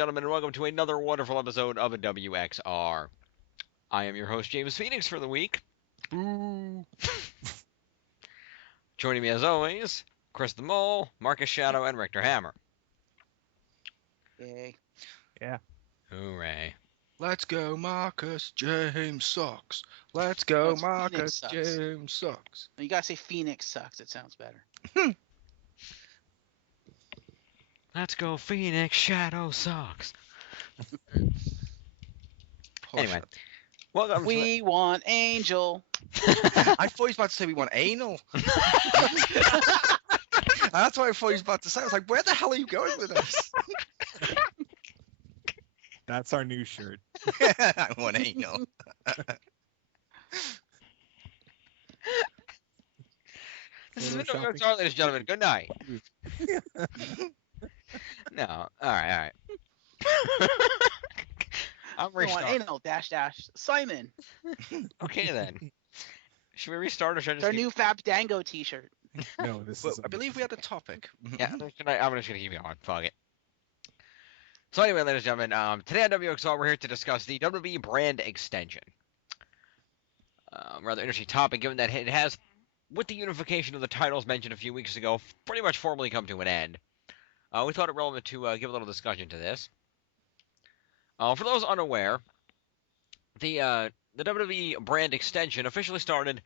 gentlemen, and welcome to another wonderful episode of a WXR. I am your host, James Phoenix, for the week. Boo! Joining me as always, Chriz the Mole, Marcus Shadow, and Richter Hammer. Yay. Yeah. Hooray. Let's go, Marcus James sucks. Let's go, That's Marcus Phoenix sucks. James sucks. You gotta say Phoenix sucks. It sounds better. Let's go, Phoenix. Shadow sucks. Anyway, welcome. We want Angel. I thought he was about to say we want anal. That's what I thought he was about to say. I was like, where the hell are you going with this? That's our new shirt. I want anal. This has been Photoshopping. WXR, ladies and gentlemen. Good night. No, all right. I'm We want restarting. Anal dash Simon. Okay then. Should we restart or should I It's just our keep... new Fab Dango t-shirt. No, this Well, is. I believe we had a topic. Yeah, I'm just gonna keep going. Fuck it. So anyway, ladies and gentlemen, today on WXR we're here to discuss the WWE brand extension. Rather interesting topic, given that it has, with the unification of the titles mentioned a few weeks ago, pretty much formally come to an end. We thought it relevant to give a little discussion to this. For those unaware, the WWE brand extension officially started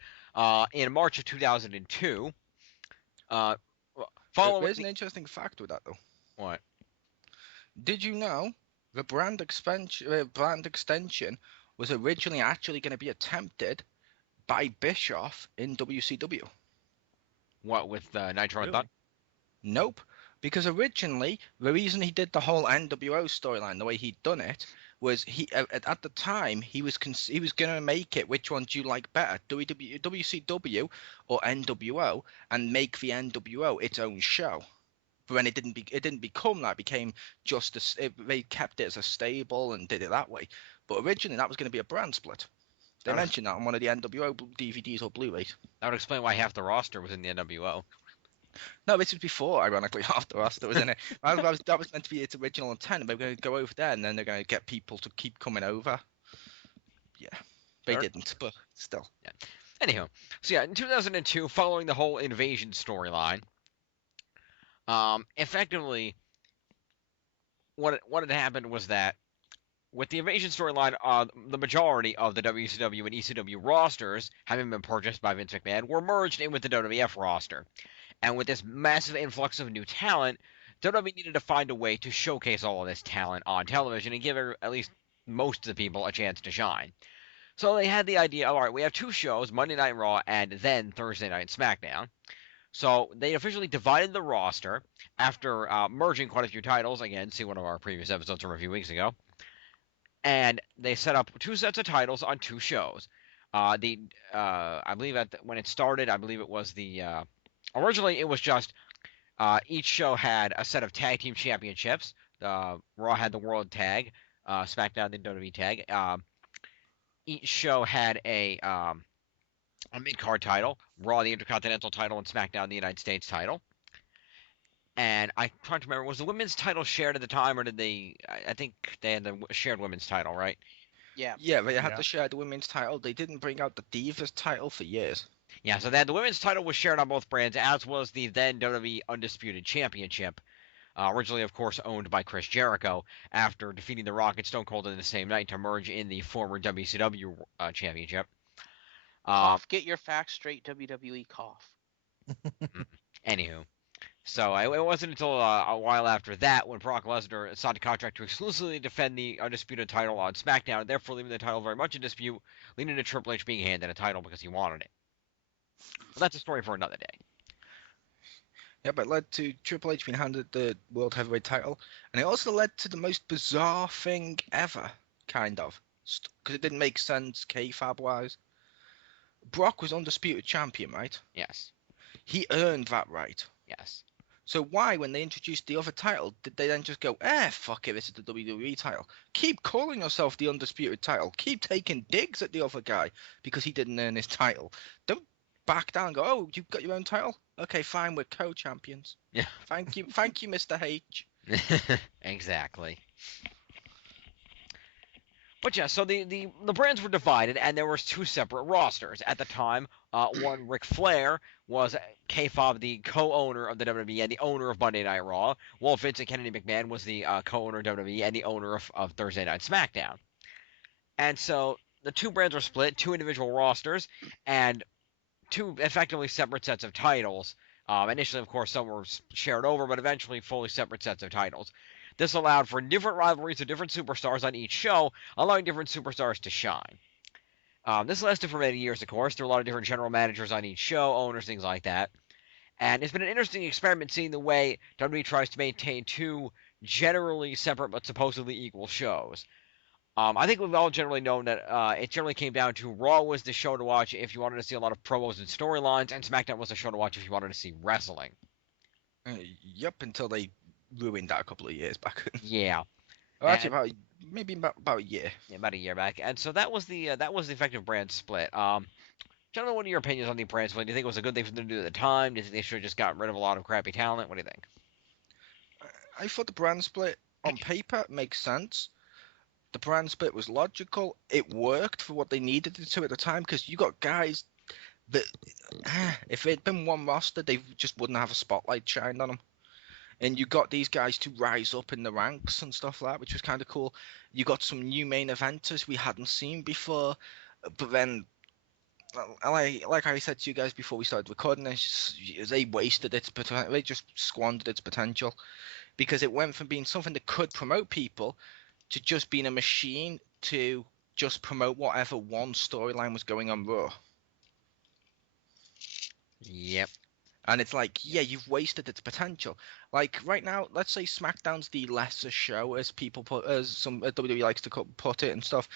in March of 2002. Following There's an interesting fact with that, though. what? Did you know the brand extension was originally actually going to be attempted by Bischoff in WCW? What with Nitro and Really? Thunder? Nope. Because originally, the reason he did the whole NWO storyline the way he'd done it was he at the time he was going to make it which one do you like better, WCW or NWO, and make the NWO its own show. But when it didn't become that. It became just they kept it as a stable and did it that way. But originally that was going to be a brand split. They Oh. mentioned that on one of the NWO DVDs or Blu-rays. That would explain why half the roster was in the NWO. No, this was before, ironically, half the roster was in it. That was meant to be its original intent. They were going to go over there, and then they're going to get people to keep coming over. Yeah, they Sure. didn't, but still. Anyhow, so yeah, in 2002, following the whole invasion storyline, effectively, what had happened was that with the invasion storyline, the majority of the WCW and ECW rosters, having been purchased by Vince McMahon, were merged in with the WWF roster. And with this massive influx of new talent, WWE needed to find a way to showcase all of this talent on television and give at least most of the people a chance to shine. So they had the idea, all right, we have two shows, Monday Night Raw and then Thursday Night SmackDown. So they officially divided the roster after merging quite a few titles. Again, see one of our previous episodes from a few weeks ago. And they set up two sets of titles on two shows. I believe when it started, I believe it was originally it was just each show had a set of tag team championships. Raw had the World Tag, SmackDown the WWE Tag. Each show had a mid-card title, Raw the Intercontinental title, and SmackDown the United States title. And I'm trying to remember, was the women's title shared at the time, or did they? I think they had the shared women's title, right? Yeah. Yeah, they had Yeah. to share the women's title. They didn't bring out the Divas title for years. Yeah, so the women's title was shared on both brands, as was the then WWE Undisputed Championship. Originally, of course, owned by Chris Jericho, after defeating The Rock and Stone Cold in the same night to merge in the former WCW Championship. Cough. Get your facts straight, WWE. Cough. Anywho, so it wasn't until a while after that when Brock Lesnar signed a contract to exclusively defend the Undisputed title on SmackDown, therefore leaving the title very much in dispute, leading to Triple H being handed a title because he wanted it. But that's a story for another day. Yeah, but it led to Triple H being handed the World Heavyweight title, and it also led to the most bizarre thing ever, kind of, because it didn't make sense kayfabe-wise. Brock was undisputed champion, right? Yes. He earned that right. Yes. So why, when they introduced the other title, did they then just go, fuck it, this is the WWE title. Keep calling yourself the Undisputed title. Keep taking digs at the other guy because he didn't earn his title. Don't back down and go, oh, you've got your own title? Okay, fine, we're co-champions. Yeah. Thank you, Mr. H. Exactly. But yeah, so the brands were divided, and there was two separate rosters at the time. One, Ric Flair was K-Fob, the co-owner of the WWE and the owner of Monday Night Raw, while Vince and Kennedy McMahon was the co-owner of WWE and the owner of Thursday Night SmackDown. And so the two brands were split, two individual rosters, and two effectively separate sets of titles. Initially, of course, some were shared over, but eventually fully separate sets of titles. This allowed for different rivalries of different superstars on each show, allowing different superstars to shine. This lasted for many years, of course. There were a lot of different general managers on each show, owners, things like that. And it's been an interesting experiment seeing the way WWE tries to maintain two generally separate but supposedly equal shows. I think we've all generally known that it generally came down to Raw was the show to watch if you wanted to see a lot of promos and storylines, and SmackDown was the show to watch if you wanted to see wrestling. Yep, until they ruined that a couple of years back. Yeah. Or actually, about a year. Yeah, about a year back, and so that was the effective brand split. Gentlemen, what are your opinions on the brand split? Do you think it was a good thing for them to do at the time? Do you think they should have just gotten rid of a lot of crappy talent? What do you think? I thought the brand split on paper makes sense. The brand split was logical. It worked for what they needed it to at the time because you got guys that, if it had been one roster, they just wouldn't have a spotlight shined on them. And you got these guys to rise up in the ranks and stuff like that, which was kind of cool. You got some new main eventers we hadn't seen before, but then, like I said to you guys before we started recording this, they wasted its potential. They just squandered its potential because it went from being something that could promote people to just being a machine to just promote whatever one storyline was going on Raw. Yep. And it's like, yeah, you've wasted its potential. Like right now, let's say SmackDown's the lesser show, as people put, as some WWE likes to put it and stuff.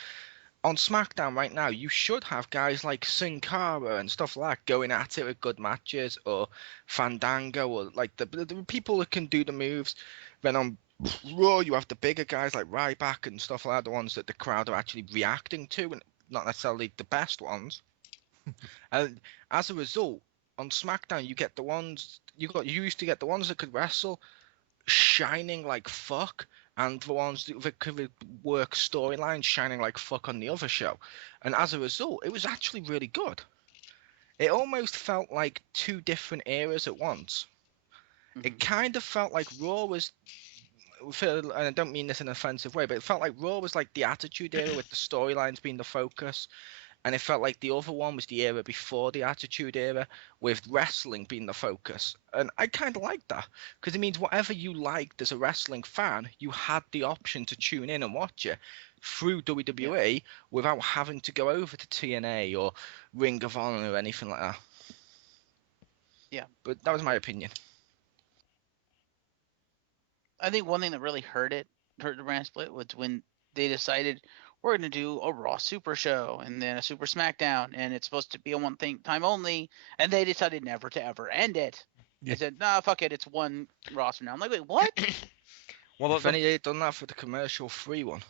On SmackDown right now, you should have guys like Sin Cara and stuff like that going at it with good matches, or Fandango, or like the people that can do the moves. Then on Raw, you have the bigger guys like Ryback and stuff like that, the ones that the crowd are actually reacting to, and not necessarily the best ones. And as a result, on SmackDown, you get the ones you used to get the ones that could wrestle shining like fuck, and the ones that could work storylines shining like fuck on the other show. And as a result, it was actually really good. It almost felt like two different eras at once. It kind of felt like Raw was, and I don't mean this in an offensive way, but it felt like Raw was like the Attitude Era with the storylines being the focus, and it felt like the other one was the era before the Attitude Era with wrestling being the focus. And I kind of like that because it means whatever you liked as a wrestling fan, you had the option to tune in and watch it through WWE without having to go over to TNA or Ring of Honor or anything like that. Yeah. But that was my opinion. I think one thing that really hurt the brand split was when they decided we're going to do a Raw Super Show and then a Super SmackDown, and it's supposed to be a one thing time only, and they decided never to ever end it. Yeah. They said, nah, fuck it, it's one roster now. I'm like, wait, what? Well, If only they'd done that for the commercial-free one.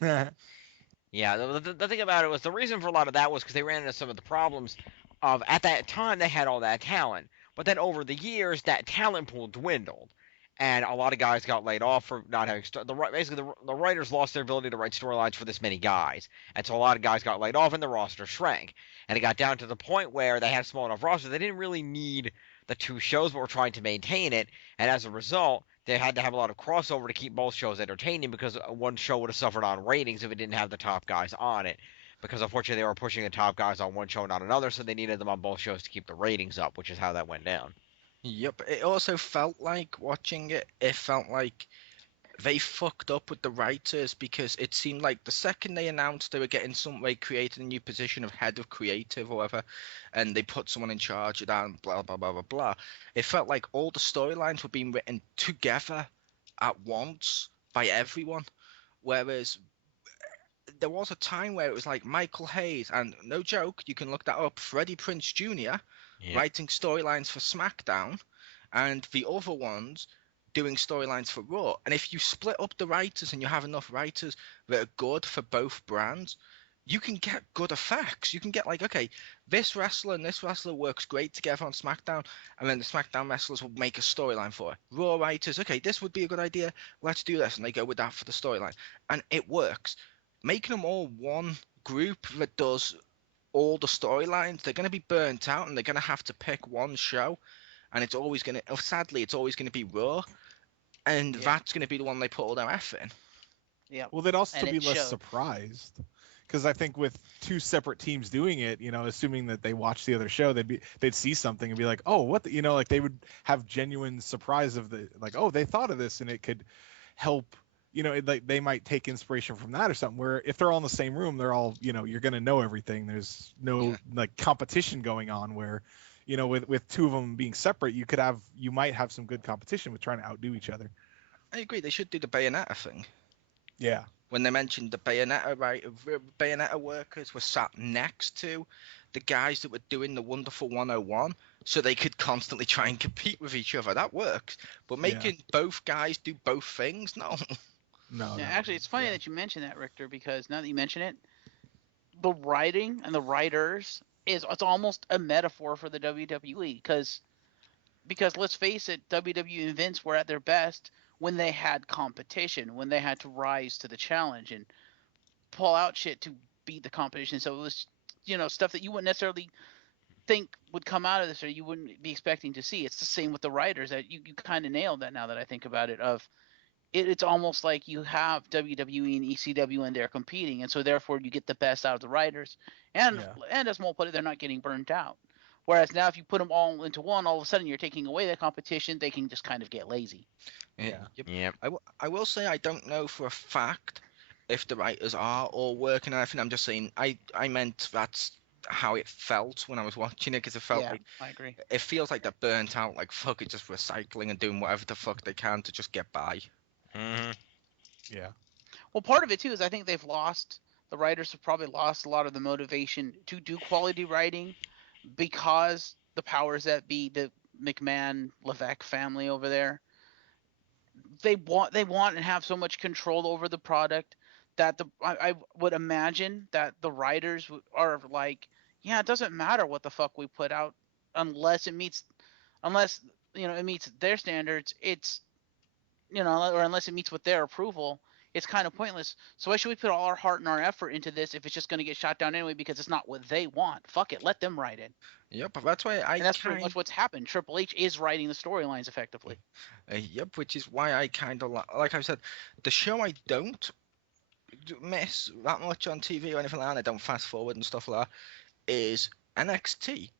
Yeah, the thing about it was the reason for a lot of that was because they ran into some of the problems of at that time they had all that talent, but then over the years that talent pool dwindled, and a lot of guys got laid off for not having basically the writers lost their ability to write storylines for this many guys, and so a lot of guys got laid off and the roster shrank, and it got down to the point where they had a small enough roster they didn't really need the two shows but were trying to maintain it, and as a result they had to have a lot of crossover to keep both shows entertaining because one show would have suffered on ratings if it didn't have the top guys on it. Because unfortunately they were pushing the top guys on one show, not another, so they needed them on both shows to keep the ratings up, which is how that went down. Yep. It also felt like watching it felt like they fucked up with the writers because it seemed like the second they announced they were getting some way created a new position of head of creative or whatever, and they put someone in charge of that and blah blah blah blah blah, it felt like all the storylines were being written together at once by everyone, whereas there was a time where it was like Michael Hayes, and no joke, you can look that up, Freddie Prinze Jr. writing storylines for SmackDown, and the other ones doing storylines for Raw. And if you split up the writers and you have enough writers that are good for both brands, you can get good effects. You can get like, okay, this wrestler and this wrestler works great together on SmackDown, and then the SmackDown wrestlers will make a storyline for it. Raw writers, okay, this would be a good idea. Let's do this, and they go with that for the storyline, and it works. Making them all one group that does all the storylines, they're going to be burnt out, and they're going to have to pick one show, and it's always going to, sadly, it's always going to be Raw, and Yeah. that's going to be the one they put all their effort in. Yeah. Well, they'd also And be it less showed. surprised because I think with two separate teams doing it, assuming that they watch the other show, they'd see something and be like, oh, what like they would have genuine surprise of the like, oh, they thought of this and it could help. Like they might take inspiration from that or something. Where if they're all in the same room, they're all you're gonna know everything. There's no like competition going on. Where with two of them being separate, you might have some good competition with trying to outdo each other. I agree. They should do the Bayonetta thing. Yeah. When they mentioned the Bayonetta workers were sat next to the guys that were doing the Wonderful 101, so they could constantly try and compete with each other. That works. But making both guys do both things, no. No. Yeah, actually, it's funny that you mentioned that, Richter, because now that you mention it, the writing and the writers it's almost a metaphor for the WWE because let's face it, WWE and Vince were at their best when they had competition, when they had to rise to the challenge and pull out shit to beat the competition. So it was stuff that you wouldn't necessarily think would come out of this or you wouldn't be expecting to see. It's the same with the writers. That you kind of nailed that now that I think about it. It's almost like you have WWE and ECW and they're competing, and so therefore you get the best out of the writers. And as Mole put it, they're not getting burnt out. Whereas now, if you put them all into one, all of a sudden you're taking away the competition. They can just kind of get lazy. Yeah. I will say I don't know for a fact if the writers are all working on everything. I'm just saying I meant that's how it felt when I was watching it because it felt like I agree. it feels like they're burnt out, like fuck it, just recycling and doing whatever the fuck they can to just get by. Mm-hmm. Yeah. Well, part of it too is I think the writers have probably lost a lot of the motivation to do quality writing because the powers that be, the McMahon Levesque family over there, they want and have so much control over the product that I would imagine that the writers are like, yeah, it doesn't matter what the fuck we put out unless it meets it meets their standards. It's or unless it meets with their approval, it's kind of pointless. So why should we put all our heart and our effort into this if it's just going to get shot down anyway because it's not what they want? Fuck it, let them write it. Yep, that's why And that's pretty much what's happened. Triple H is writing the storylines effectively. Yep, which is why I kind of like I said, the show I don't miss that much on TV or anything like that. I don't fast forward and stuff like that. Is NXT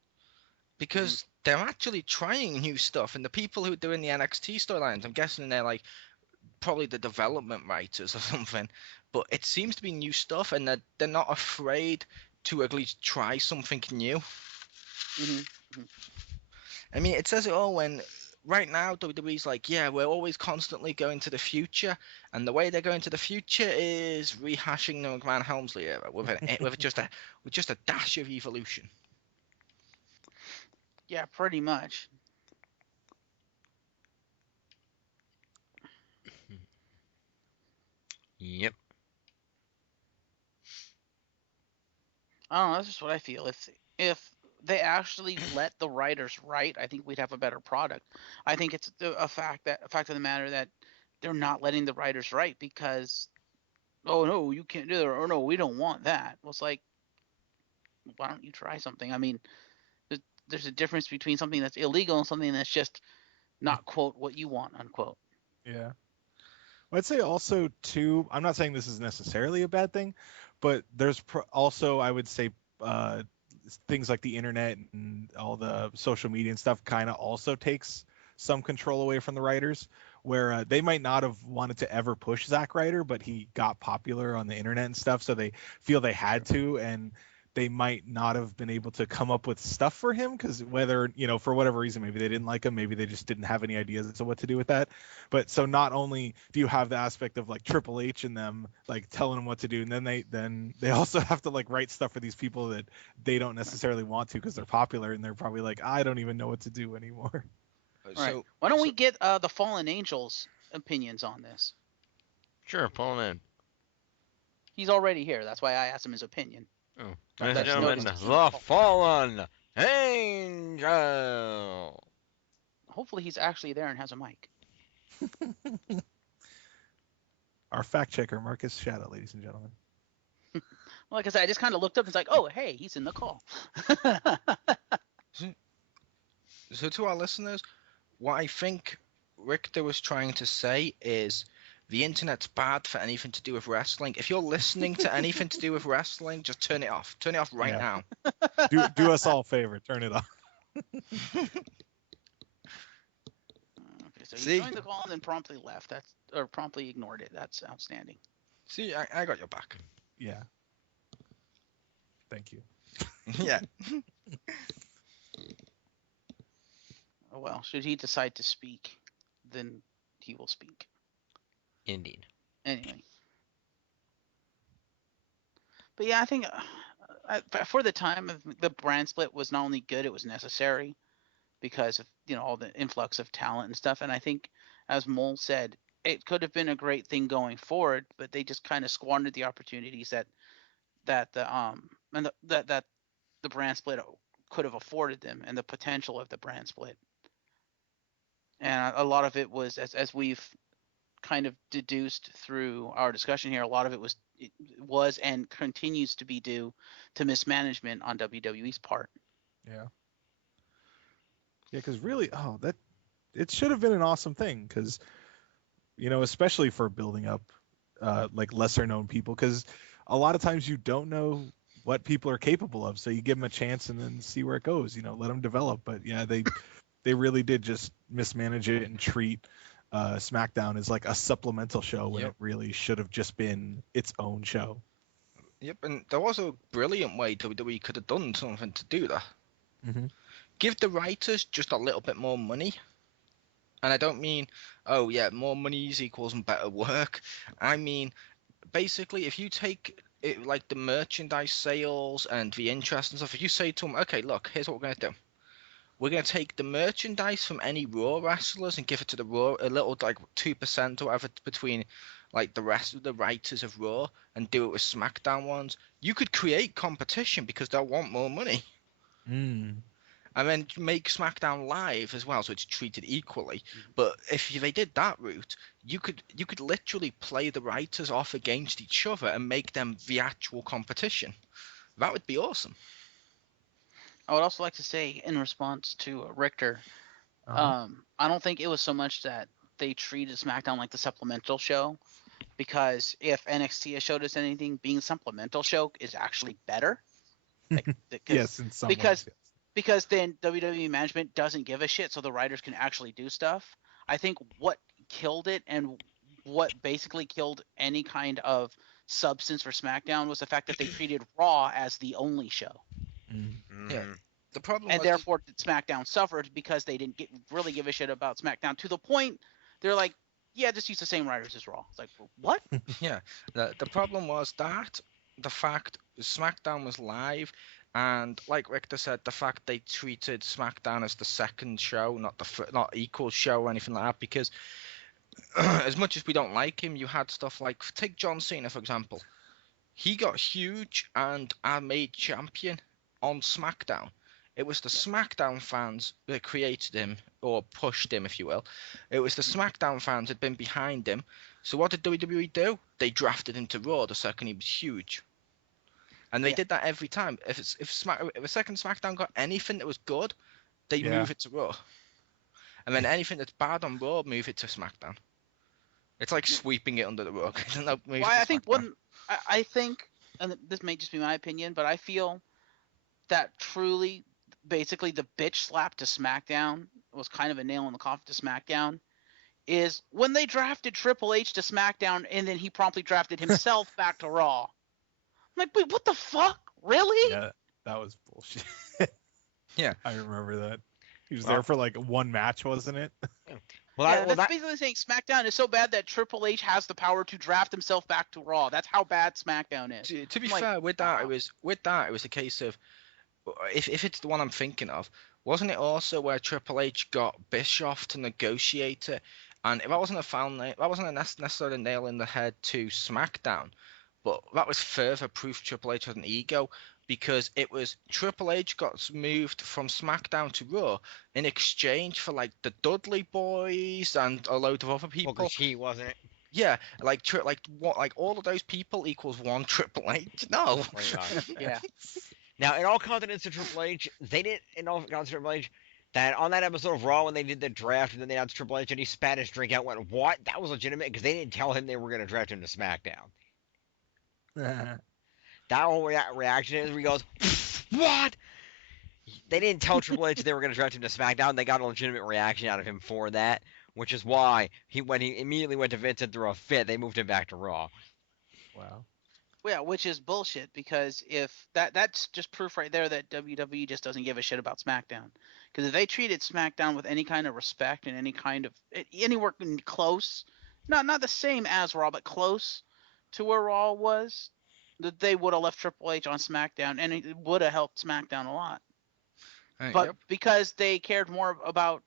because they're actually trying new stuff, and the people who are doing the NXT storylines, I'm guessing they're like probably the development writers or something. But it seems to be new stuff, and they're not afraid to at least try something new. I mean, it says it all when right now WWE's like, yeah, we're always constantly going to the future, and the way they're going to the future is rehashing the McMahon Helmsley era with just a dash of evolution. Yeah, pretty much. Yep. I don't know. That's just what I feel. If they actually let the writers write, I think we'd have a better product. I think it's a fact of the matter that they're not letting the writers write because, oh no, you can't do that, or no, we don't want that. Well, it's like, why don't you try something? I mean, there's a difference between something that's illegal and something that's just not quote what you want unquote. Yeah. Well, I'd say also too. I'm not saying this is necessarily a bad thing, but there's also I would say things like the internet and all the social media and stuff kind of also takes some control away from the writers, where they might not have wanted to ever push Zack Ryder, but he got popular on the internet and stuff, so they feel they had to, and they might not have been able to come up with stuff for him because whether for whatever reason, maybe they didn't like him, maybe they just didn't have any ideas as to what to do with that. But so not only do you have the aspect of like Triple H and them like telling them what to do, and then they also have to like write stuff for these people that they don't necessarily want to because they're popular, and they're probably like, I don't even know what to do anymore. Right. Why don't we get the Fallen Angels' opinions on this? Sure, pull them in. He's already here. That's why I asked him his opinion. Oh, But ladies and that's gentlemen, noticed he's in the the call. fallen angel. Hopefully he's actually there and has a mic. Our fact checker, Marcus Shadow, ladies and gentlemen. Well, like I said, I just kind of looked up and it's like, oh, hey, he's in the call. So to our listeners, what I think Richter was trying to say is the internet's bad for anything to do with wrestling. If you're listening to anything to do with wrestling, just turn it off. Turn it off right Yeah. now. Do us all a favor, turn it off. Okay, so See? he joined the call and then promptly left. Or promptly ignored it. That's outstanding. See, I got your back. Yeah. Thank you. Yeah. Oh well, should he decide to speak, then he will speak. Indeed. Anyway. But yeah, I think for the time, the brand split was not only good, it was necessary because of all the influx of talent and stuff. And I think, as Mole said, it could have been a great thing going forward, but they just kind of squandered the opportunities that the brand split could have afforded them, and the potential of the brand split. And a lot of it was, as we've kind of deduced through our discussion here, a lot of it was and continues to be due to mismanagement on WWE's part. Yeah. Yeah, because really, it should have been an awesome thing, because, especially for building up like lesser known people, because a lot of times you don't know what people are capable of, so you give them a chance and then see where it goes. Let them develop. But yeah, they really did just mismanage it and treat SmackDown as like a supplemental show when Yep. it really should have just been its own show. Yep, and there was a brilliant way WWE could have done something to do that. Mm-hmm. Give the writers just a little bit more money. And I don't mean, oh yeah, more money equals better work. I mean, basically, if you take it, like the merchandise sales and the interest and stuff, if you say to them, okay, look, here's what we're going to do. We're going to take the merchandise from any Raw wrestlers and give it to the Raw, a little like 2% or whatever between like the rest of the writers of Raw, and do it with SmackDown ones. You could create competition because they'll want more money. Mm. And then make SmackDown live as well, so it's treated equally. But if they did that route, you could literally play the writers off against each other and make them the actual competition. That would be awesome. I would also like to say, in response to Richter, Uh-huh. I don't think it was so much that they treated SmackDown like the supplemental show, because if NXT has showed us anything, being a supplemental show is actually better. Yes, in some because ways. Yes. because then WWE management doesn't give a shit, so the writers can actually do stuff. I think what killed it, and what basically killed any kind of substance for SmackDown, was the fact that they treated Raw as the only show. Mm. Yeah. The problem And was therefore SmackDown suffered because they didn't really give a shit about SmackDown, to the point they're like, yeah, just use the same writers as Raw. It's like, what? yeah, the problem was that the fact SmackDown was live, and like Richter said, the fact they treated SmackDown as the second show, not equal show or anything like that, because as much as we don't like him, you had stuff like, take John Cena for example. He got huge and made champion on SmackDown. It was the SmackDown fans that created him, or pushed him, if you will. It was the SmackDown fans that had been behind him. So what did WWE do? They drafted him to Raw the second he was huge. And they did that every time. If a second SmackDown got anything that was good, they move it to Raw. And then anything that's bad on Raw, move it to SmackDown. It's like sweeping it under the rug. I think, and this may just be my opinion, but I feel that truly, basically, the bitch slap to SmackDown was kind of a nail in the coffin to SmackDown, is when they drafted Triple H to SmackDown and then he promptly drafted himself back to Raw. I'm like, wait, what the fuck? Really? Yeah, that was bullshit. Yeah. I remember that. He was there for like one match, wasn't it? That's basically saying SmackDown is so bad that Triple H has the power to draft himself back to Raw. That's how bad SmackDown is. To be fair, with that, it was a case of, if it's the one I'm thinking of, wasn't it also where Triple H got Bischoff to negotiate it? And that wasn't necessarily a nail in the head to SmackDown, but that was further proof Triple H had an ego, because it was Triple H got moved from SmackDown to Raw in exchange for like the Dudley Boys and a load of other people. Booker T, wasn't it? Yeah, like all of those people equals one Triple H. No. Pretty much. Yeah. Now, in all confidence of Triple H, they didn't, in all confidence of Triple H, that on that episode of Raw when they did the draft and then they announced Triple H and he spat his drink out, went, what? That was legitimate? Because they didn't tell him they were going to draft him to SmackDown. That whole reaction is where he goes, what? They didn't tell Triple H they were going to draft him to SmackDown. They got a legitimate reaction out of him for that, which is why when he immediately went to Vince and threw a fit, they moved him back to Raw. Wow. Yeah, which is bullshit, because if that's just proof right there that WWE just doesn't give a shit about SmackDown. Because if they treated SmackDown with any kind of respect and any kind of anywhere close, not the same as Raw, but close to where Raw was, that they would have left Triple H on SmackDown, and it would have helped SmackDown a lot. But Yep. because they cared more about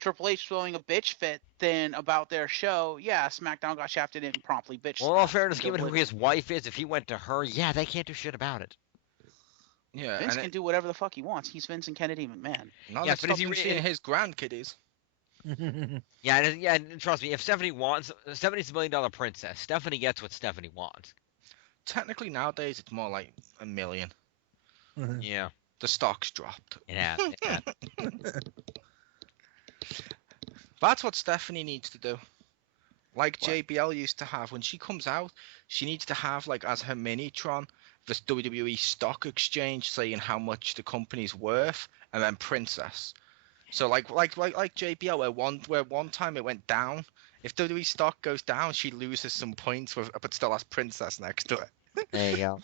Triple H throwing a bitch fit than about their show, yeah, SmackDown got shafted and promptly bitched. Well, in all fairness, given who his wife is, if he went to her, yeah, they can't do shit about it. Yeah, Vince and can do whatever the fuck he wants. He's Vince and Kennedy McMahon. now Yeah, let's but is stop he seeing his grandkiddies. Yeah, trust me, if Stephanie wants, Stephanie's $1 million princess. Stephanie gets what Stephanie wants. Technically nowadays it's more like $1 million. Yeah, The stock's dropped. it has. It has. That's what Stephanie needs to do. Like What? JBL used to have. When she comes out, she needs to have, like, as her mini-tron, this WWE stock exchange saying how much the company's worth, and then Princess. So like JBL, where one time it went down. If WWE stock goes down, she loses some points, but still has Princess next to it. There you go.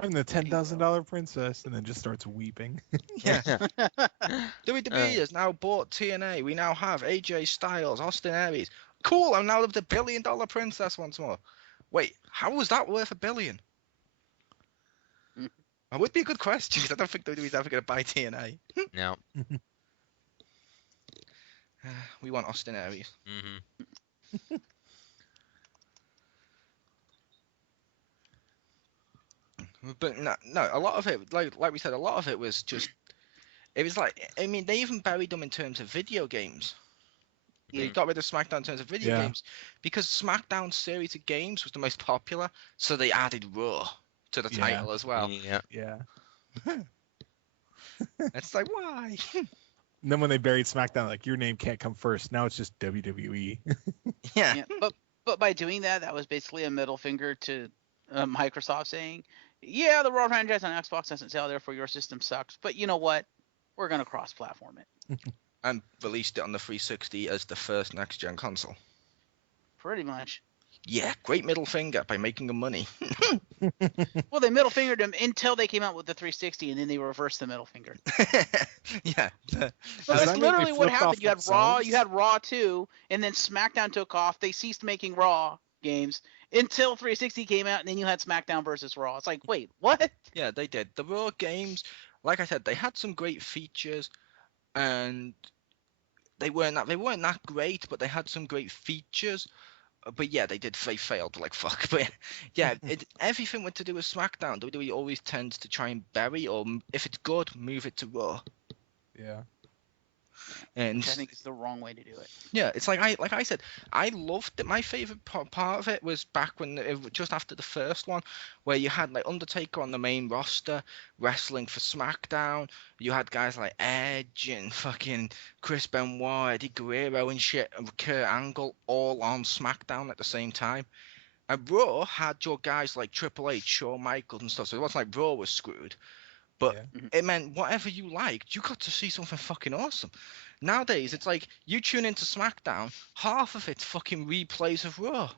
I'm the $10,000 princess, and then just starts weeping. Yeah. WWE has now bought TNA. We now have AJ Styles, Austin Aries. Cool, I'm now the $1 billion princess once more. Wait, how was that worth $1 billion? That would be a good question, because I don't think WWE's ever going to buy TNA. No. We want Austin Aries. Mm-hmm. But no, a lot of it, like we said, a lot of it was just, it was like, I mean, they even buried them in terms of video games. They got rid of SmackDown in terms of video games, because SmackDown's series of games was the most popular, so they added Raw to the title as well. Yeah. Yeah. It's like, why? And then when they buried SmackDown, like, your name can't come first. Now it's just WWE. Yeah. Yeah, but by doing that, that was basically a middle finger to Microsoft saying, yeah, the Raw franchise on Xbox doesn't sell, therefore your system sucks. But you know what? We're going to cross-platform it. And released it on the 360 as the first next-gen console. Pretty much. Yeah, great middle finger by making them money. Well, they middle fingered them until they came out with the 360, and then they reversed the middle finger. Yeah. So Does that's that mean literally they what flipped happened. off You had Raw, themselves? you had Raw 2, and then SmackDown took off. They ceased making Raw games until 360 came out, and then you had SmackDown versus Raw. It's like, wait, what? Yeah, they did. The Raw games, like I said, they had some great features, and they weren't that great, but they had some great features. But yeah, they failed like fuck. But yeah, everything with to do with SmackDown, WWE always tends to try and bury, or if it's good, move it to Raw. Yeah. And Which I think is the wrong way to do it. yeah, it's like I said, I loved it. My favorite part of it was back when just after the first one, where you had like Undertaker on the main roster wrestling for SmackDown. You had guys like Edge and fucking Chris Benoit, Eddie Guerrero and shit, and Kurt Angle all on SmackDown at the same time. And Raw had your guys like Triple H, Shawn Michaels and stuff. So it wasn't like Raw was screwed, but it meant whatever you liked, you got to see something fucking awesome. Nowadays, it's like you tune into SmackDown, half of it's fucking replays of Raw.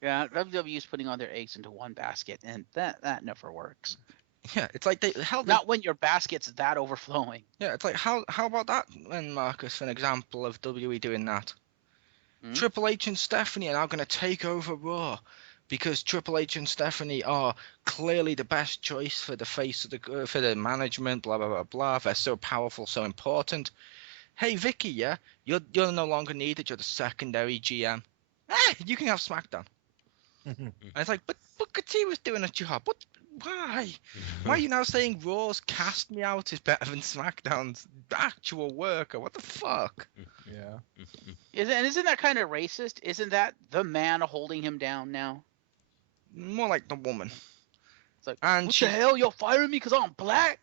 Yeah, WWE is putting all their eggs into one basket, and that never works. Yeah, it's like Not when your basket's that overflowing. Yeah, it's like how about that then, Marcus? An example of WWE doing that. Hmm? Triple H and Stephanie are now going to take over Raw because Triple H and Stephanie are clearly the best choice for the face of for the management. Blah blah blah blah. They're so powerful, so important. Hey Vicky, yeah, you're no longer needed. You're the secondary GM. you can have SmackDown. And it's like, but Booker T was doing a job. What? Why? Why are you now saying Raw's cast me out is better than SmackDown's actual worker? What the fuck? Yeah. Isn't that kind of racist? Isn't that the man holding him down now? More like the woman. It's like, And what the hell? You're firing me because I'm black?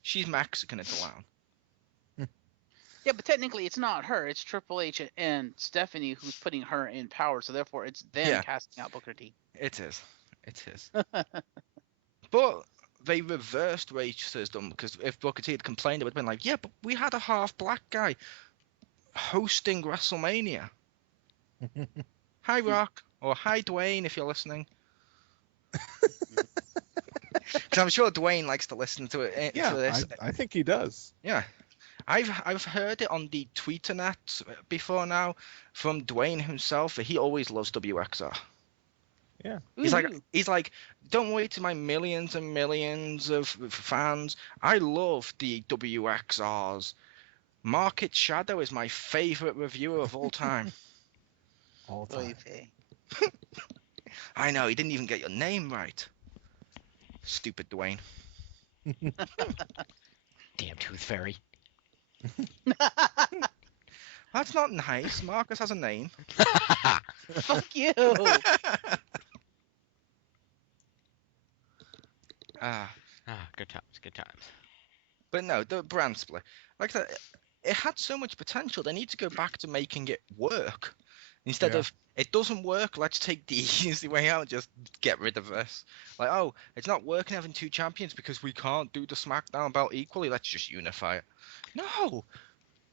She's Mexican, it's allowed. Yeah, but technically it's not her. It's Triple H and Stephanie who's putting her in power. So therefore, it's them casting out Booker T. It is. It is. But they reversed racism because if Booker T had complained, it would have been like, yeah, but we had a half black guy hosting WrestleMania. Hi, Rock. Or hi, Dwayne, if you're listening. Because I'm sure Dwayne likes to listen to it. Yeah, to this. I think he does. Yeah. I've heard it on the Tweeternet before now from Dwayne himself. He always loves WXR. Yeah. He's like, don't worry to my millions and millions of fans. I love the WXRs. Market Shadow is my favorite reviewer of all time. All time. I know, he didn't even get your name right. Stupid Dwayne. Damn Tooth Fairy. That's not nice. Marcus has a name. Fuck you. Good times, good times. But no, the brand split. Like that, it had so much potential. They need to go back to making it work. Instead of, it doesn't work, let's take the easy way out, just get rid of this. Like, oh, it's not working having two champions because we can't do the SmackDown belt equally, let's just unify it. No!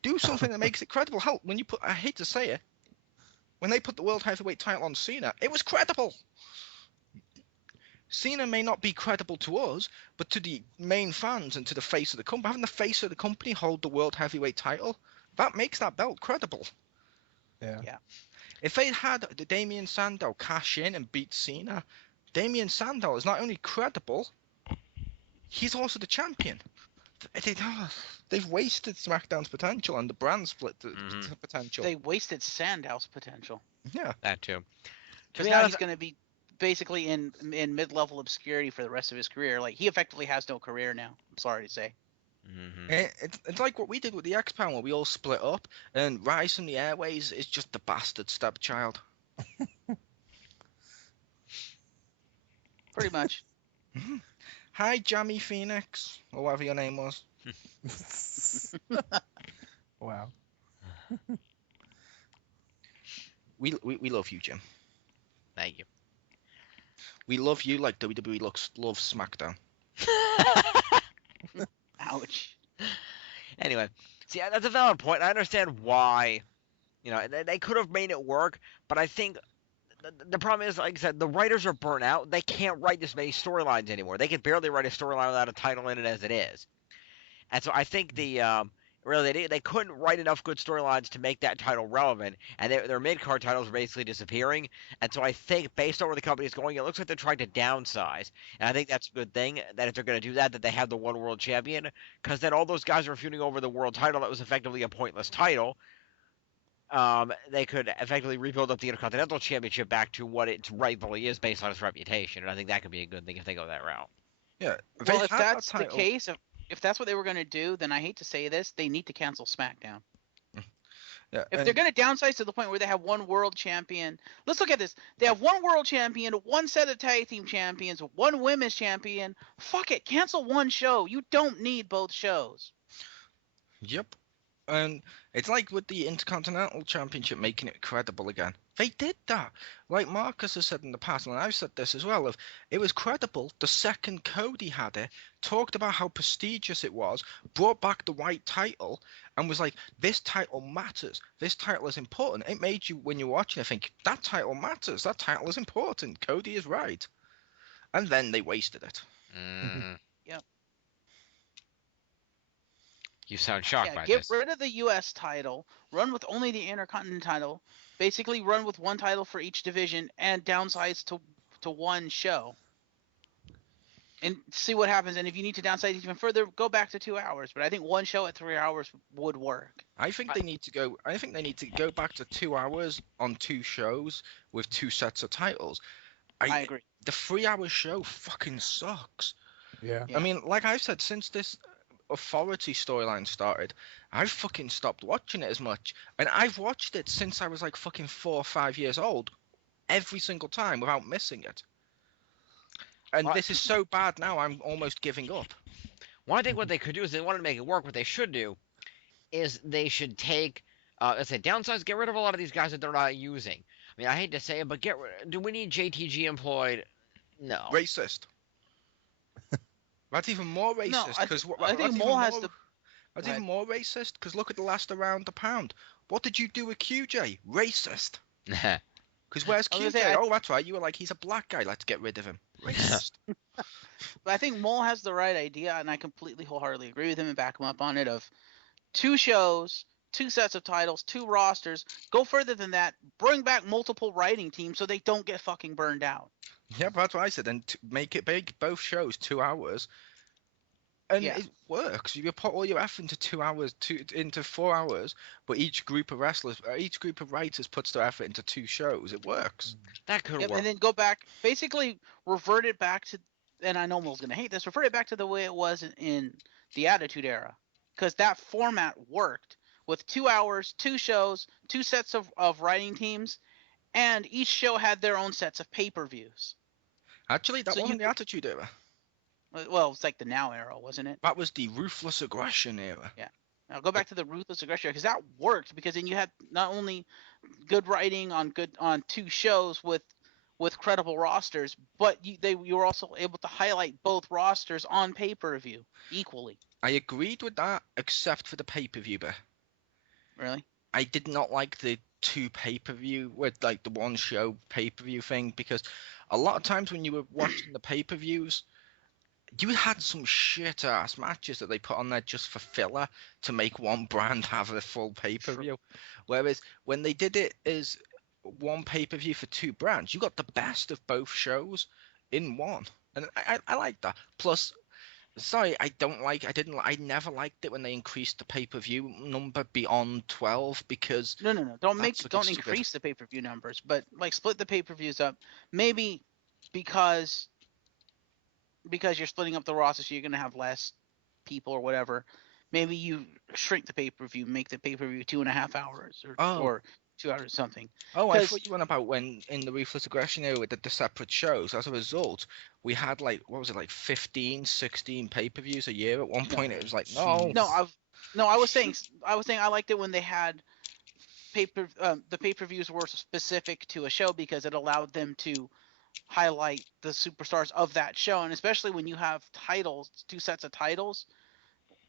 Do something that makes it credible. Hell, when you put, I hate to say it, when they put the World Heavyweight title on Cena, it was credible! Cena may not be credible to us, but to the main fans and to the face of the company, having the face of the company hold the World Heavyweight title, that makes that belt credible. Yeah. If they had the Damien Sandow cash in and beat Cena, Damien Sandow is not only credible, he's also the champion. They've wasted SmackDown's potential and the brand split potential. They wasted Sandow's potential. Yeah. That too. Because now he's going to be basically in mid-level obscurity for the rest of his career. Like, he effectively has no career now, I'm sorry to say. It's like what we did with the X-Power, where we all split up, and Rise from the Airways is just the bastard stepchild. Pretty much. Hi, Jammy Phoenix, or whatever your name was. Wow. We love you, Jim. Thank you. We love you like WWE loves SmackDown. Ouch. Anyway, see, that's a valid point. I understand why, they could have made it work, but I think the problem is, like I said, the writers are burnt out. They can't write this many storylines anymore. They can barely write a storyline without a title in it as it is. And so I think they couldn't write enough good storylines to make that title relevant, and their mid-card titles are basically disappearing. And so I think, based on where the company is going, it looks like they're trying to downsize. And I think that's a good thing, that if they're going to do that they have the one world champion, because then all those guys are feuding over the world title that was effectively a pointless title. They could effectively rebuild up the Intercontinental Championship back to what it rightfully is based on its reputation, and I think that could be a good thing if they go that route. Yeah. Well, if that's the case, if that's what they were going to do, then I hate to say this, they need to cancel SmackDown. Yeah, if they're going to downsize to the point where they have one world champion, let's look at this. They have one world champion, one set of tag team champions, one women's champion. Fuck it, cancel one show. You don't need both shows. Yep. And it's like with the Intercontinental Championship making it credible again. They did that. Like Marcus has said in the past, and I've said this as well, it was credible the second Cody had it, talked about how prestigious it was, brought back the white title, and was like, this title matters. This title is important. It made you, when you're watching it, think, that title matters. That title is important. Cody is right. And then they wasted it. Yep. You sound shocked by this. this. Get rid of the U.S. title, run with only the Intercontinental title, basically run with one title for each division, and downsize to one show. and see what happens. And if you need to downsize even further, go back to 2 hours. But I think one show at 3 hours would work. I think they need to go. I think they need to go back to 2 hours on 2 shows with 2 sets of titles. I agree. The 3 hour show fucking sucks. Yeah. Yeah. I mean, like I said, since this Authority storyline started, I've fucking stopped watching it as much. And I've watched it since I was like fucking 4 or 5 years old, every single time without missing it. And Well, this is so bad now, I'm almost giving up. Well, I think what they could do is they wanted to make it work. What they should do is they should take, let's say, downsize, get rid of a lot of these guys that they're not using. I mean, I hate to say it, but do we need JTG employed? No. Racist. That's even more No, racist because I think Mole has the. That's Go even more racist because look at the last around the pound. What did you do with QJ? Racist. Because where's I was QJ? gonna say, Oh, that's right. You were like, he's a black guy. Let's get rid of him. Racist. But I think Mole has the right idea, and I completely wholeheartedly agree with him and back him up on it. Of 2 shows, 2 sets of titles, 2 rosters. Go further than that. Bring back multiple writing teams so they don't get fucking burned out. Yeah, but that's what I said. And make it big. Both shows 2 hours. And Yeah. it works. You put all your effort into 2 hours, into 4 hours, but each group of writers puts their effort into 2 shows. It works. That could Yep, work. and then go back, basically revert it back to, and I know Mole's gonna hate this, revert it back to the way it was in the Attitude Era, because that format worked with 2 hours, 2 shows, 2 sets of writing teams, and each show had their own sets of pay-per-views. Actually, that So wasn't the Attitude Era. Well, it's like the Now Era, wasn't it? That was the Ruthless Aggression Era. Now go back to the Ruthless Aggression, because that worked, because then you had not only good writing on 2 shows with credible rosters, but you were also able to highlight both rosters on pay-per-view equally. I agreed with that, except for the pay-per-view bit. Really? I did not like the 2 pay-per-view with like the 1 show pay-per-view thing, because a lot of times when you were watching the pay-per-views, you had some shit ass matches that they put on there just for filler to make one brand have a full pay-per-view. Whereas when they did it as 1 pay-per-view for 2 brands, you got the best of both shows in one. And I like that. Plus, sorry, I never liked it when they increased the pay-per-view number beyond 12 because No. Don't That's don't stupid. increase the pay-per-view numbers, but like split the pay-per-views up. Maybe because you're splitting up the roster, so you're gonna have less people or whatever. Maybe you shrink the pay-per-view, make the pay-per-view 2.5 hours or 2 hours or something. Oh, I 'Cause- thought you went about when in the Ruthless Aggression era we did the separate shows. As a result, we had like, what was it, like 15, 16 pay-per-views a year. At one point, it was like, no. I was saying I liked it when they had the pay-per-views were specific to a show because it allowed them to highlight the superstars of that show, and especially when you have titles, 2 sets of titles.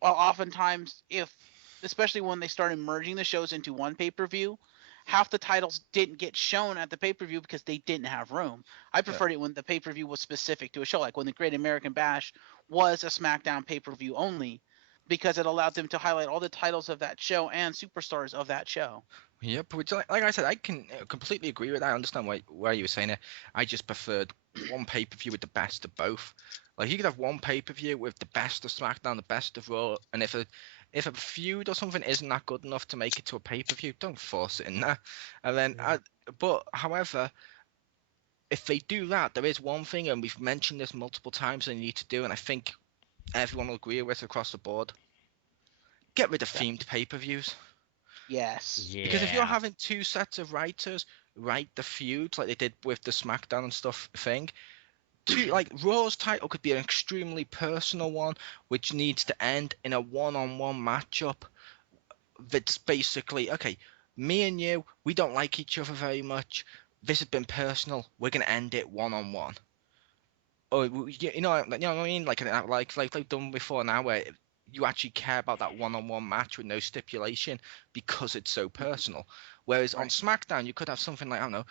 Well, oftentimes, especially when they started merging the shows into 1 pay-per-view, half the titles didn't get shown at the pay-per-view because they didn't have room. I preferred it when the pay-per-view was specific to a show, like when the Great American Bash was a SmackDown pay-per-view only, because it allowed them to highlight all the titles of that show and superstars of that show. Yep, which like I said, I can completely agree with that. I understand why you were saying it. I just preferred 1 pay-per-view with the best of both. Like you could have 1 pay-per-view with the best of SmackDown, the best of Raw, and if a feud or something isn't that good enough to make it to a pay-per-view, don't force it in there. And then, but however, if they do that, there is one thing, and we've mentioned this multiple times, they need to do, and I think everyone will agree with across the board. Get rid of themed pay-per-views. Yes. Yeah. Because if you're having 2 sets of writers write the feuds like they did with the SmackDown and stuff thing, like Raw's title could be an extremely personal one, which needs to end in a one-on-one matchup. That's basically, okay, me and you, we don't like each other very much. This has been personal. We're gonna end it one-on-one. Or you know what I mean? Like they've done before now, where you actually care about that one-on-one match with no stipulation because it's so personal. Whereas on SmackDown, you could have something like, I don't know,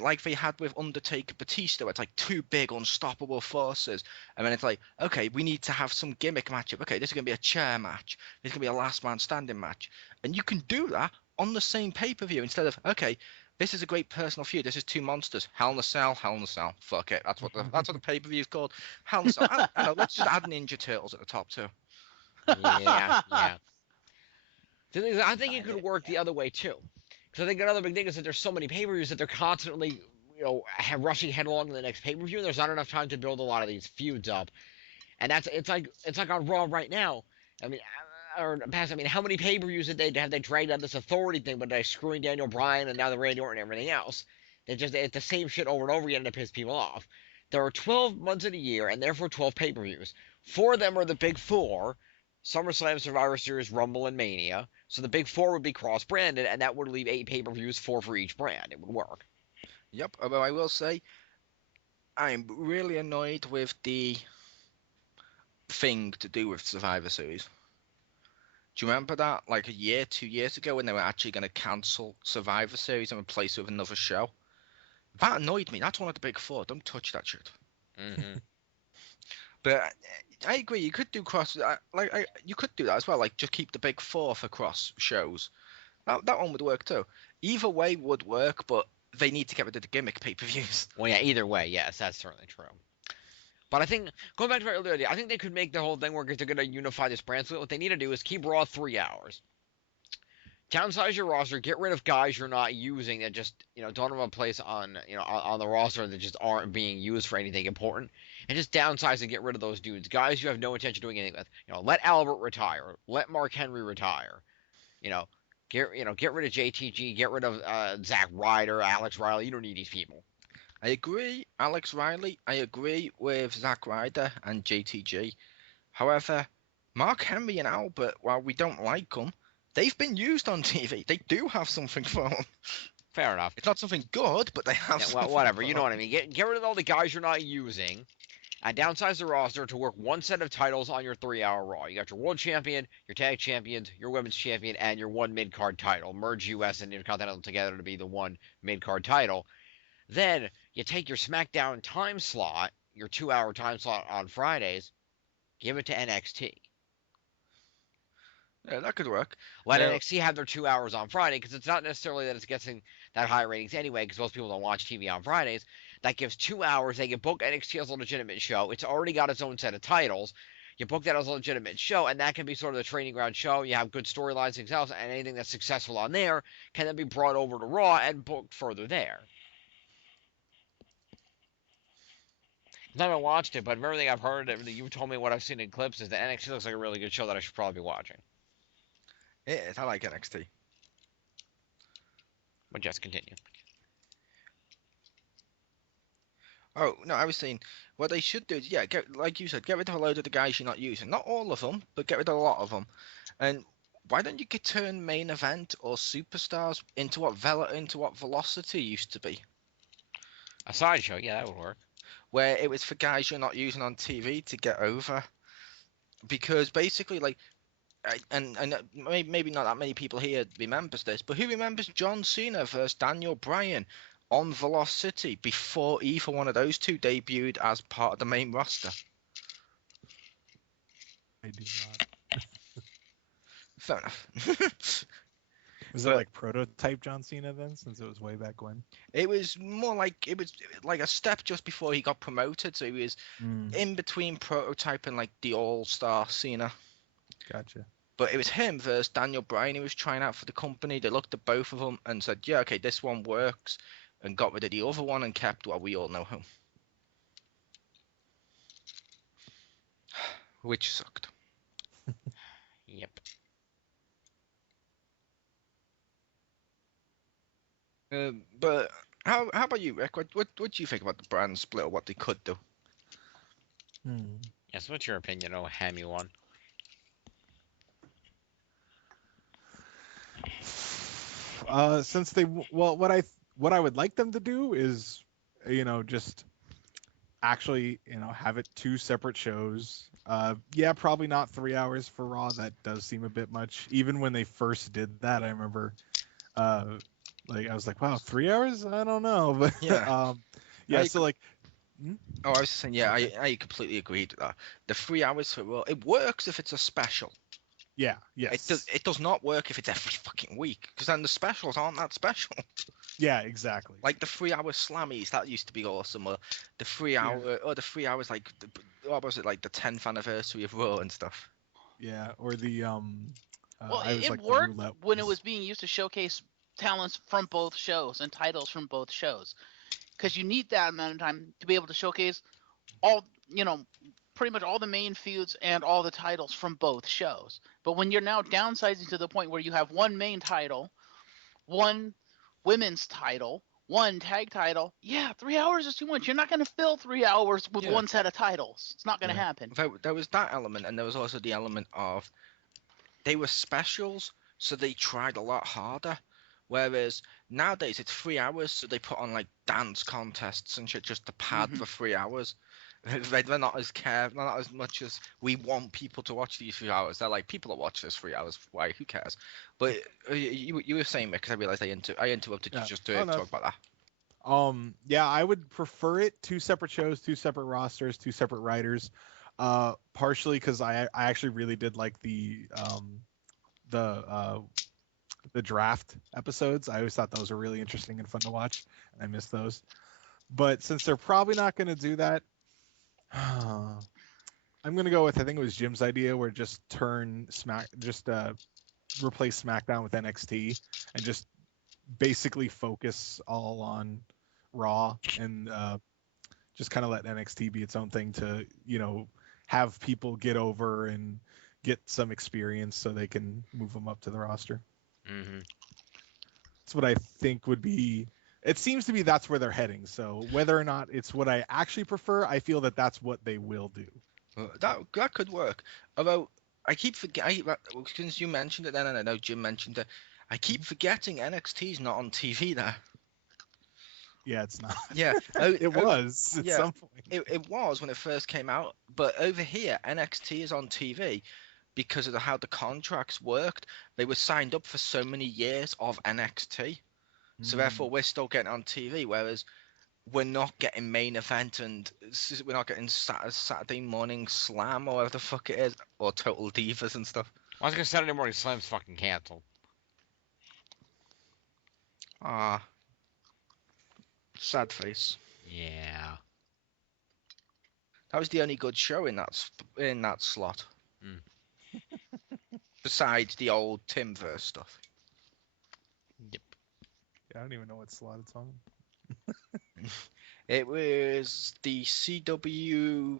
like they had with Undertaker Batista, where it's like 2 big unstoppable forces, and then it's like, okay, we need to have some gimmick matchup. Okay, this is gonna be a chair match. This is gonna be a last man standing match, and you can do that on the same pay-per-view instead of, okay, This is a great personal feud. This is two monsters. Hell in a Cell, Hell in a Cell. Fuck it. That's what the pay-per-view is called. Hell in a Cell. I know. Let's just add Ninja Turtles at the top too. Yeah, yeah. The thing is, I think it Kinda, could work the yeah. other way too. Because I think another big thing is that there's so many pay-per-views that they're constantly, rushing headlong to the next pay-per-view. There's not enough time to build a lot of these feuds up, and it's like on Raw right now. I mean, or past. I mean, how many pay-per-views did they dragged out this authority thing, but they're screwing Daniel Bryan and now the Randy Orton and everything else? It's the same shit over and over again to piss people off. There are 12 months in a year, and therefore 12 pay-per-views. 4 of them are the big 4: SummerSlam, Survivor Series, Rumble, and Mania. So the big 4 would be cross-branded, and that would leave 8 pay-per-views, 4 for each brand. It would work. Yep. Although I will say, I'm really annoyed with the thing to do with Survivor Series. Do you remember that, like a year, 2 years ago, when they were actually going to cancel Survivor Series and replace it with another show? That annoyed me. That's one of the big 4. Don't touch that shit. Mm-hmm. But I agree. You could do you could do that as well. Like just keep the big 4 for cross shows. That one would work too. Either way would work, but they need to get rid of the gimmick pay-per-views. Well, yeah, either way, yes, that's certainly true. But I think, going back to my earlier idea, I think they could make the whole thing work if they're going to unify this brand split. What they need to do is keep Raw 3 hours. Downsize your roster, get rid of guys you're not using that just, don't have a place on the roster that just aren't being used for anything important. And just downsize and get rid of those dudes. Guys you have no intention of doing anything with. Let Albert retire. Let Mark Henry retire. Get rid of JTG, get rid of Zack Ryder, Alex Riley. You don't need these people. I agree, Alex Riley. I agree with Zack Ryder and JTG. However, Mark Henry and Albert, while we don't like them, they've been used on TV. They do have something for them. Fair enough. It's not something good, but they have something. Whatever. You know what I mean. Get rid of all the guys you're not using, and downsize the roster to work one set of titles on your 3-hour Raw. You got your World Champion, your Tag Champions, your Women's Champion, and your one mid-card title. Merge US and Intercontinental together to be the one mid-card title. Then you take your SmackDown time slot, your 2-hour time slot on Fridays, give it to NXT. Yeah, that could work. Let NXT have their 2 hours on Friday, because it's not necessarily that it's getting that high ratings anyway, because most people don't watch TV on Fridays. That gives 2 hours. They can book NXT as a legitimate show. It's already got its own set of titles. You book that as a legitimate show, and that can be sort of the training ground show. You have good storylines, things else, and anything that's successful on there can then be brought over to Raw and booked further there. I haven't watched it, but from everything I've heard, everything you've told me, what I've seen in clips, is that NXT looks like a really good show that I should probably be watching. It is. I like NXT. But just continue. Oh, no, I was saying, what they should do is, like you said, get rid of a load of the guys you're not using. Not all of them, but get rid of a lot of them. And why don't you turn main event or superstars into what Velocity used to be? A sideshow, yeah, that would work. Where it was for guys you're not using on TV to get over. Because basically, like, and maybe not that many people here remembers this, but who remembers John Cena versus Daniel Bryan on Velocity before either one of those two debuted as part of the main roster? I do not. Fair enough. Was it like prototype John Cena then, since it was way back when? It was more like a step just before he got promoted, so he was in between prototype and like the all-star Cena. Gotcha. But it was him versus Daniel Bryan. He was trying out for the company. They looked at both of them and said, yeah, okay, this one works, and got rid of the other one and kept what we all know who. Which sucked. Yep. But how about you, Rick? What do you think about the brand split or what they could do? Yes, what's your opinion, oh hammy one? Since what I would like them to do is, just actually, have it 2 separate shows. Yeah, probably not 3 hours for Raw. That does seem a bit much. Even when they first did that, I remember, I was like, wow, 3 hours? I don't know, but yeah, so like. Oh, I was saying, yeah, I completely agreed with that. The 3 hours for Raw, it works if it's a special. Yeah. Yes. It does not work if it's every fucking week, because then the specials aren't that special. Yeah. Exactly. Like the 3-hour slammies, that used to be awesome. Or the 3 hour, or the 3 hours, like what was it, like the 10th anniversary of Raw and stuff. Yeah. Or the Well, I was it like the worked roulette when it ones. was being used to showcase talents from both shows and titles from both shows, because you need that amount of time to be able to showcase all, pretty much all the main feuds and all the titles from both shows. But when you're now downsizing to the point where you have one main title, one women's title, one tag title, yeah, 3 hours is too much. You're not going to fill 3 hours with Yeah. one set of titles. It's not going to Yeah. happen. There was that element, and there was also the element of they were specials, so they tried a lot harder. Whereas nowadays it's 3 hours, so they put on like dance contests and shit just to pad Mhm. for 3 hours. They're not as they're not as much as we want people to watch these 3 hours. They're like, people that watch this 3 hours, why? Who cares? But you were saying, because I realized I interrupted you Yeah. just to Oh, no. talk about that. Yeah, I would prefer it 2 separate shows, 2 separate rosters, 2 separate writers. Partially because I actually really did like the uh the draft episodes. I always thought those were really interesting and fun to watch, and I miss those. But since they're probably not going to do that, I'm going to go with, I think it was Jim's idea, where just replace SmackDown with NXT and just basically focus all on Raw, and just kind of let NXT be its own thing to, have people get over and get some experience so they can move them up to the roster. Mm-hmm. That's what I think would be. It seems to be that's where they're heading. So whether or not it's what I actually prefer, I feel that that's what they will do. That could work. Although I keep forgetting, since you mentioned it then, and I know Jim mentioned it, I keep forgetting NXT's not on TV there. Yeah, it's not. Yeah, It was at yeah, some point. it was when it first came out, but over here NXT is on TV because of how the contracts worked. They were signed up for so many years of NXT, so therefore we're still getting on TV, whereas we're not getting main event, and we're not getting Saturday morning slam or whatever the fuck it is, or Total Divas and stuff. I was gonna Saturday Morning Slam's fucking canceled. Ah, sad face. Yeah. That was the only good show in that slot. Mm. Besides the old Timverse stuff. Yep. Yeah, I don't even know what slot it's on. It was the CW,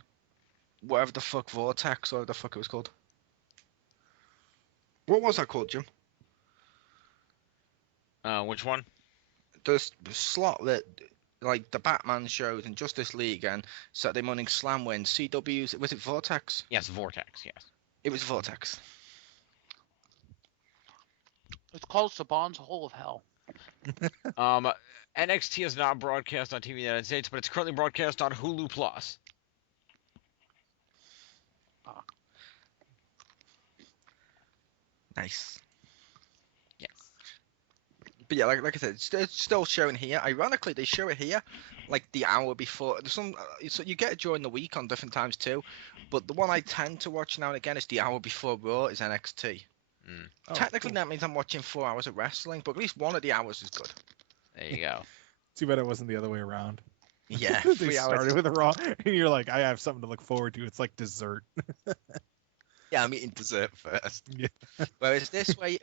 whatever the fuck, Vortex, or whatever the fuck it was called. What was that called, Jim? Which one? The slot that, like, the Batman shows and Justice League and Saturday Morning Slam when CW's, was it Vortex? Yes, Vortex. Yes. It was Vortex. It's called Saban's Hole of Hell. NXT is not broadcast on TV in the United States, but it's currently broadcast on Hulu Plus. Nice. Yes. But yeah, like I said, it's still showing here. Ironically, they show it here, like the hour before. There's some, so you get it during the week on different times too. But the one I tend to watch now and again is the hour before Raw is NXT. Mm. Oh, Technically, cool. that means I'm watching 4 hours of wrestling, but at least one of the hours is good. There you go. Too bad it wasn't the other way around. Yeah, They 3 hours. started with a Raw, and you're like, I have something to look forward to. It's like dessert. Yeah, I'm eating dessert first. Yeah. Whereas this way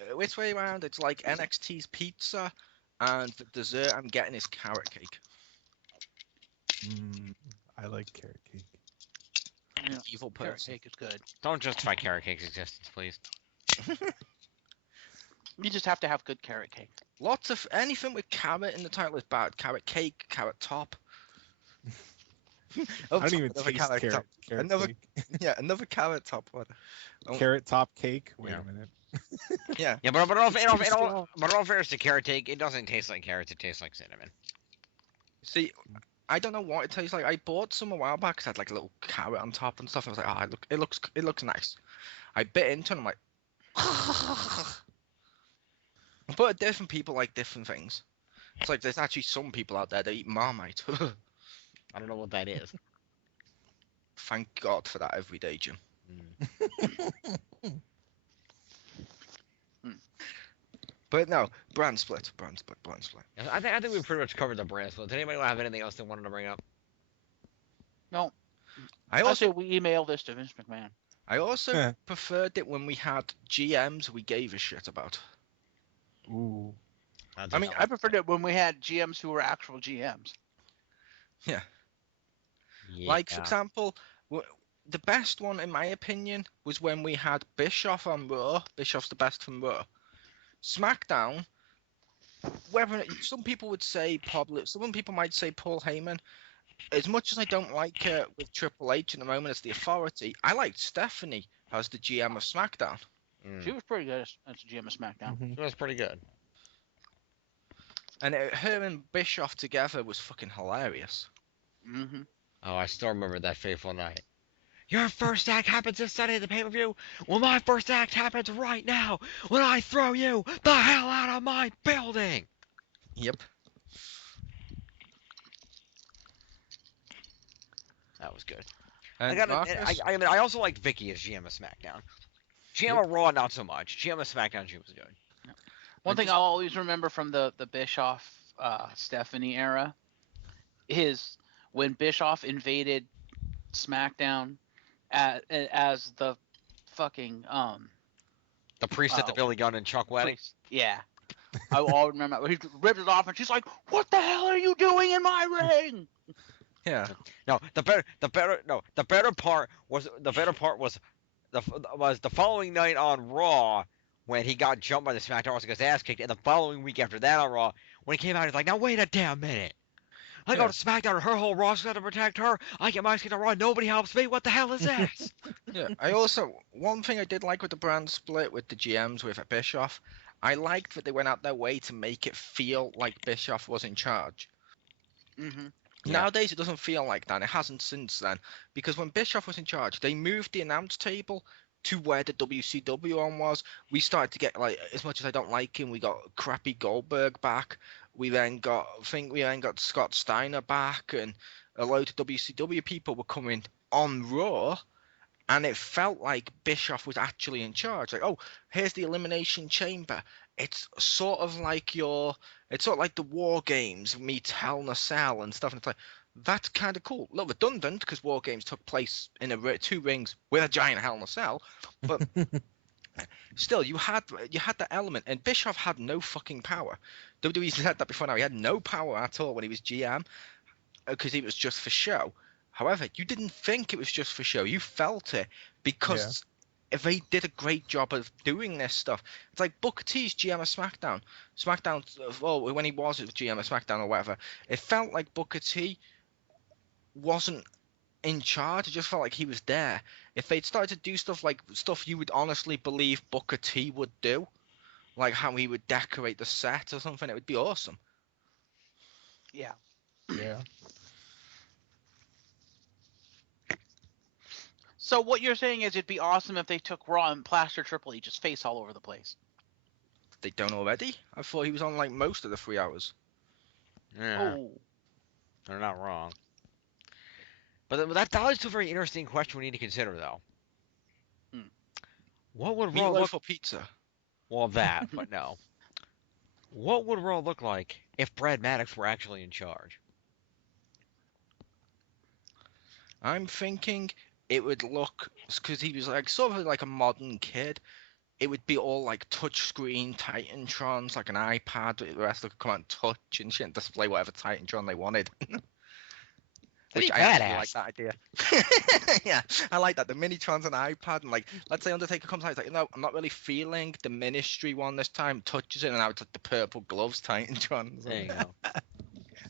around, it's like NXT's pizza, and the dessert I'm getting is carrot cake. I like carrot cake. Yeah, Evil carrot person. cake is good. Don't justify carrot cake's existence, please. You just have to have good carrot cake. Lots of anything with carrot in the title is bad. Carrot cake, carrot top. I don't even Another taste carrot Another- cake. Yeah, another carrot top one. Oh, Carrot top cake. Wait Yeah. a minute. yeah. Yeah, but It's too strong. in all fairness to carrot cake, it doesn't taste like carrots. It tastes like cinnamon. See, I don't know what it tastes like. I bought some a while back 'cause it had like a little carrot on top and stuff. I was like, it looks nice. I bit into it and I'm like, but different people like different things. It's like there's actually some people out there that eat Marmite. I don't know what that is. Thank God for that every day, Jim. Mm. But no, brand split. I think we pretty much covered the brand split. Did anybody have anything else they wanted to bring up? No, I I say also we email this to Vince McMahon. Yeah. preferred it when we had GMs we gave a shit about. Ooh. I mean, I preferred it when we had GMs who were actual GMs. Yeah. Like, for example, the best one, in my opinion, was when we had Bischoff on Raw. Bischoff's the best from Raw. SmackDown, some people would say probably, some people might say Paul Heyman. As much as I don't like it with Triple H at the moment as the authority, I liked Stephanie as the GM of SmackDown. She was pretty good as GM of SmackDown. Mhm. It was pretty good. And her and Bischoff together was fucking hilarious. Mm-hmm. Oh, I still remember that fateful night. Your first act happens this Sunday at the pay-per-view. Well, my first act happens right now when I throw you the hell out of my building. Yep. That was good. And I also liked Vicky as GM of SmackDown. GM of Raw, not so much. GM of SmackDown, she was good. One thing I'll always remember from the Bischoff Stephanie era is when Bischoff invaded SmackDown as the fucking The priest at the Billy Gunn and Chuck wedding. priest. Yeah. I will remember that. He ripped it off and she's like, "What the hell are you doing in my ring?" yeah. No, the better part was the following night on Raw when he got jumped by the SmackDown roster, got his ass kicked, and the following week after that on Raw when he came out, he's like, "Now wait a damn minute. I go to SmackDown and her whole roster got to protect her. I get my skin to Raw. Nobody helps me. What the hell is this?" Yeah. One thing I did like with the brand split with the GMs with Bischoff, I liked that they went out their way to make it feel like Bischoff was in charge. Mm-hmm. Yeah. Nowadays, it doesn't feel like that. It hasn't since then. Because when Bischoff was in charge, they moved the announce table to where the WCW one was. We started to get, like, as much as I don't like him, we got crappy Goldberg back. We then got Scott Steiner back, and a load of WCW people were coming on Raw. And it felt like Bischoff was actually in charge. Like, oh, here's the Elimination Chamber. It's sort of like the War Games meets Hell in a Cell and stuff. And it's like, that's kind of cool. A little redundant because War Games took place in two rings with a giant Hell in a Cell. But still, you had that element. And Bischoff had no fucking power. WWE said that before now. He had no power at all when he was GM because he was just for show. However, you didn't think it was just for show. You felt it because if they did a great job of doing this stuff. It's like Booker T's GM of SmackDown. Well, when he was GM of SmackDown or whatever, it felt like Booker T wasn't in charge. It just felt like he was there. If they'd started to do stuff you would honestly believe Booker T would do, like how he would decorate the set or something, it would be awesome. Yeah. Yeah. So what you're saying is it'd be awesome if they took Raw and plastered Triple H's face all over the place. They don't already? I thought he was on like most of the 3 hours. Yeah, Oh. they're not wrong. But that leads to a very interesting question we need to consider, though. What would Raw Meatloaf look? or pizza? Well, that, but no. What would Raw look like if Brad Maddox were actually in charge? I'm thinking it would look, because he was like sort of like a modern kid. It would be all like touchscreen Titantrons, like an iPad. The rest could come out and touch and shit and display whatever Titantron they wanted. Which I actually like that idea. Yeah, I like that. The Minitron's an iPad, and like, let's say Undertaker comes out, he's like, no, I'm not really feeling the Ministry one this time. Touches it, and now it's like the purple gloves Titantron. There you go.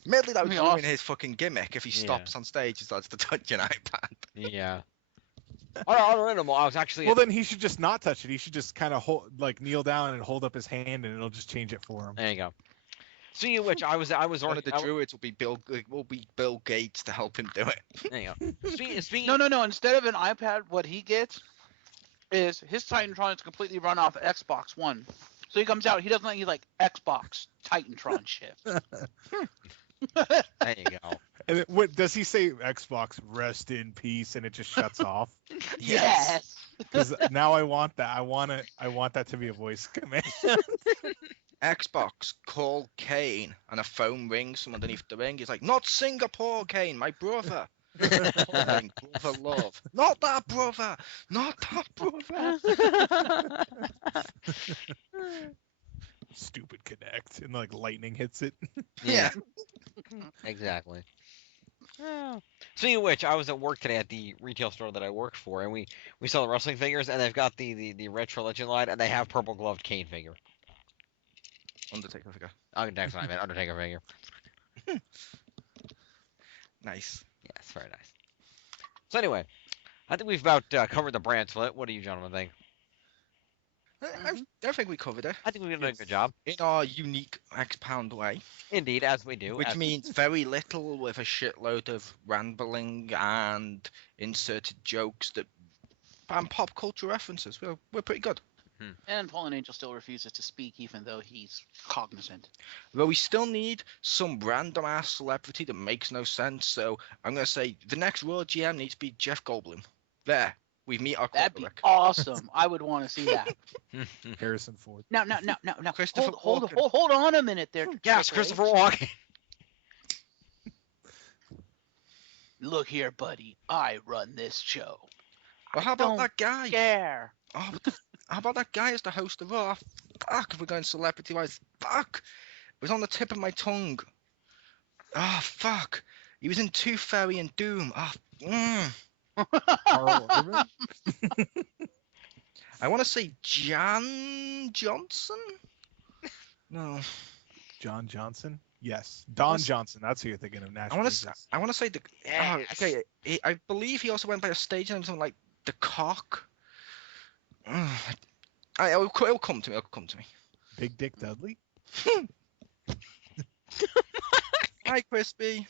Admittedly, that would Be ruin awesome. his fucking gimmick if he stops on stage and starts to touch an iPad. Yeah. I was actually. Well, then he should just not touch it. He should just kind of kneel down and hold up his hand, and it'll just change it for him. There you go. Speaking of which, I was One of the druids will be Bill Gates to help him do it. There you go. Speaking. No. Instead of an iPad, what he gets is his Titantron is completely run off Xbox One. So he comes out, he doesn't need like Xbox Titantron shit. There you go. And what does he say? Xbox, rest in peace, and it just shuts off. Yes. Because now I want that. I want that to be a voice command. Xbox, call Kane, and a phone rings from underneath the ring. He's like, not Singapore, Kane, my brother. Calling, brother love. Not that brother! Not that brother! Stupid Connect, and like lightning hits it. Yeah. Exactly. Speaking of which, I was at work today at the retail store that I worked for, and we sell the wrestling figures, and they've got the retro legend line, and they have purple gloved Kane figure. Undertaker figure. Oh, that's what I meant. Undertaker figure. Nice. Yes, very nice. So anyway, I think we've about covered the brand split. What do you gentlemen think? I think we covered it I think we've done a good job. in our unique X-Pound way, Indeed, as we do. which means very little with a shitload of rambling and inserted jokes and pop culture references. We're pretty good. And Fallen Angel still refuses to speak, even though he's cognizant. But we still need some random ass celebrity that makes no sense. So I'm gonna say the next Raw GM needs to be Jeff Goldblum. There, we meet our That'd be quarterback. awesome. I would want to see that. Harrison Ford. No. Christopher Hold Walken. hold on a minute there. Yes, Triple Christopher H. Walken. Look here, buddy. I run this show. Well, how about don't that guy? Care. Oh, how about that guy as the host of Raw? Fuck, if we're going celebrity-wise, fuck. It was on the tip of my tongue. Oh, fuck. He was in Tooth Fairy and Doom. Carl Urban? I want to say Jan Johnson? No. John Johnson? Yes. Don Johnson. That's who you're thinking of. I want to say the. Oh, Yes. okay. I believe he also went by a stage name, something like the Cock. It'll come to me. It'll come to me. Big Dick Dudley? Hi, Crispy.